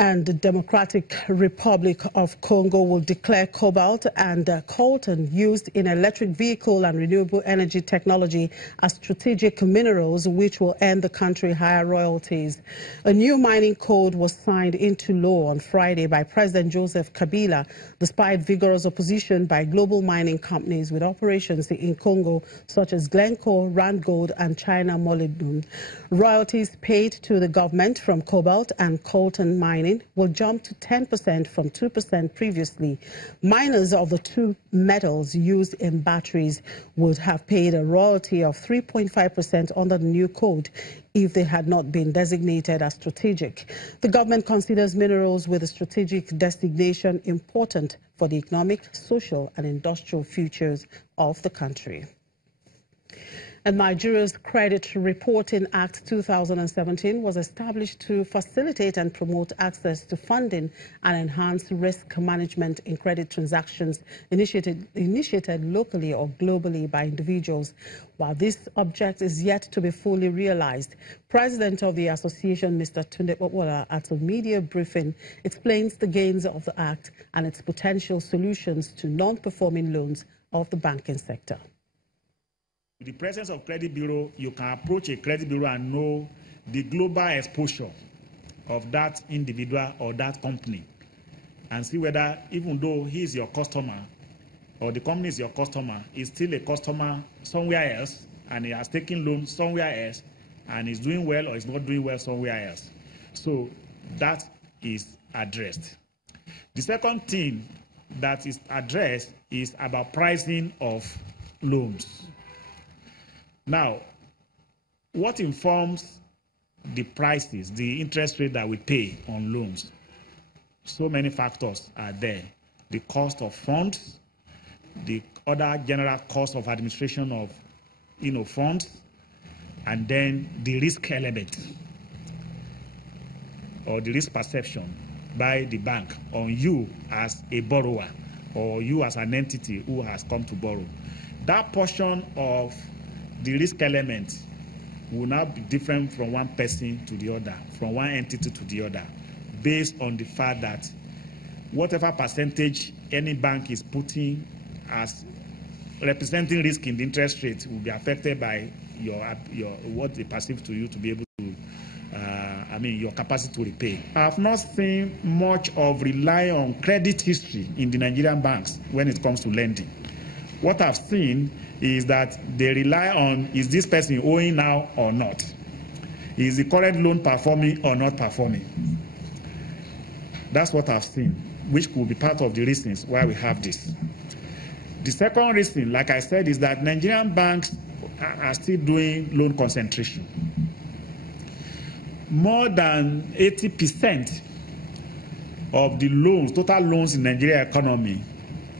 And the Democratic Republic of Congo will declare cobalt and coltan used in electric vehicle and renewable energy technology as strategic minerals, which will earn the country higher royalties. A new mining code was signed into law on Friday by President Joseph Kabila, despite vigorous opposition by global mining companies with operations in Congo, such as Glencore, Randgold, and China Molybdenum. Royalties paid to the government from cobalt and coltan mining will jump to 10% from 2% previously. Miners of the two metals used in batteries would have paid a royalty of 3.5% under the new code if they had not been designated as strategic. The government considers minerals with a strategic designation important for the economic, social, and industrial futures of the country. And Nigeria's Credit Reporting Act 2017 was established to facilitate and promote access to funding and enhance risk management in credit transactions initiated locally or globally by individuals. While this object is yet to be fully realized, President of the Association, Mr. Tunde Popola, at a media briefing, explains the gains of the Act and its potential solutions to non-performing loans of the banking sector. With the presence of credit bureau, you can approach a credit bureau and know the global exposure of that individual or that company and see whether, even though he is your customer or the company is your customer, he's still a customer somewhere else and he has taken loans somewhere else and is doing well or is not doing well somewhere else. So that is addressed. The second thing that is addressed is about pricing of loans. Now, what informs the prices, the interest rate that we pay on loans? So many factors are there. The cost of funds, the other general cost of administration of funds, and then the risk element or the risk perception by the bank on you as a borrower or you as an entity who has come to borrow. That portion of the risk element will now be different from one person to the other, from one entity to the other, based on the fact that whatever percentage any bank is putting as representing risk in the interest rate will be affected by your what they perceive to you to be able to, your capacity to repay. I have not seen much of rely on credit history in the Nigerian banks when it comes to lending. What I've seen is that they rely on, is this person owing now or not? Is the current loan performing or not performing? That's what I've seen, which could be part of the reasons why we have this. The second reason, like I said, is that Nigerian banks are still doing loan concentration. More than 80% of the loans, total loans in the Nigerian economy,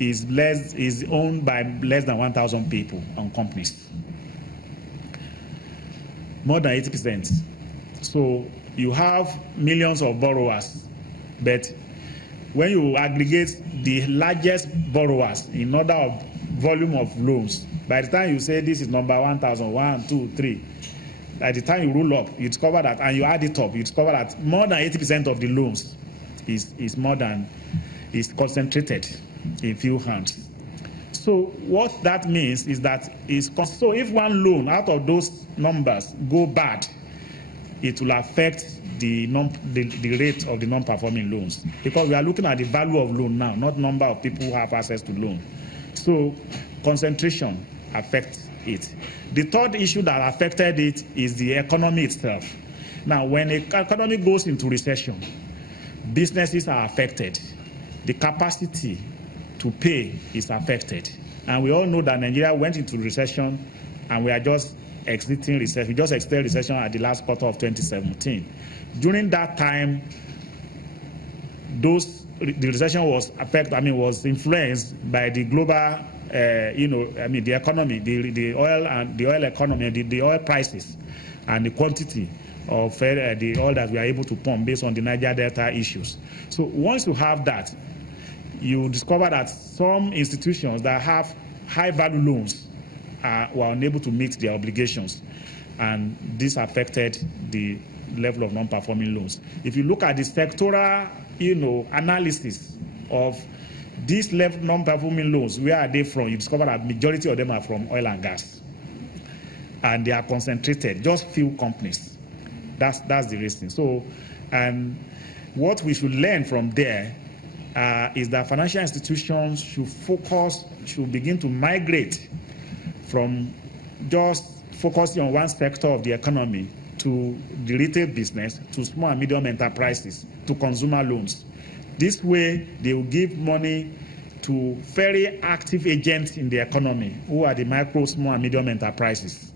is owned by less than 1,000 people and companies. More than 80%. So you have millions of borrowers, but when you aggregate the largest borrowers in order of volume of loans, by the time you say this is number 1,000, 1, 2, 3, by the time you roll up, you discover that, and you add it up, you discover that more than 80% of the loans is concentrated in few hands. So what that means is that so if one loan out of those numbers go bad, it will affect the rate of the non-performing loans, because we are looking at the value of loan now, not number of people who have access to loan. So concentration affects it. The third issue that affected it is the economy itself. Now, when the economy goes into recession, businesses are affected. The capacity to pay is affected. And we all know that Nigeria went into recession and we are just exiting recession. We just exited recession at the last quarter of 2017. During that time, the recession was was influenced by the global, the economy, the oil economy, the oil prices, and the quantity of the oil that we are able to pump based on the Niger Delta issues. So once you have that, you discover that some institutions that have high-value loans were unable to meet their obligations, and this affected the level of non-performing loans. If you look at the sectoral, analysis of these level non-performing loans, where are they from? You discover that majority of them are from oil and gas, and they are concentrated, just few companies. That's the reason. So, and what we should learn from there is that financial institutions should begin to migrate from just focusing on one sector of the economy to the retail business, to small and medium enterprises, to consumer loans. This way, they will give money to very active agents in the economy, who are the micro, small, and medium enterprises.